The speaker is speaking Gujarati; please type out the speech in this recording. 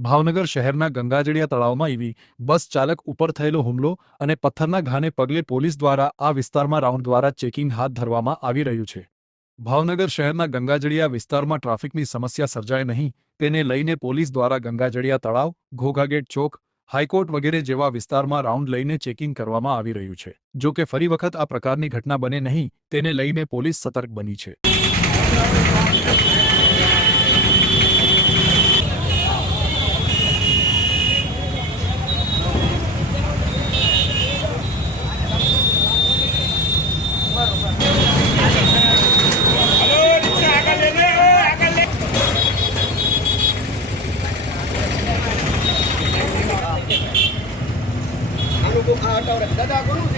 ભાવનગર શહેરના ગંગાજળિયા તળાવમાં ઈવી બસ ચાલક ઉપર થયેલો હુમલો અને પથ્થરના ઘાને પગલે પોલીસ દ્વારા આ વિસ્તારમાં રાઉન્ડ દ્વારા ચેકિંગ હાથ ધરવામાં આવી રહ્યું છે। ભાવનગર શહેરના ગંગાજળિયા વિસ્તારમાં ટ્રાફિકની સમસ્યા સર્જાય નહીં તેને લઈને પોલીસ દ્વારા ગંગાજળિયા તળાવ, ઘોઘાગેટ ચોક, હાઈકોર્ટ વગેરે જેવા વિસ્તારમાં રાઉન્ડ લઈને ચેકિંગ કરવામાં આવી રહ્યું છે। જો કે ફરી વખત આ પ્રકારની ઘટના બને નહીં તેને લઈને પોલીસ સતર્ક બની છે। દાદા કોનું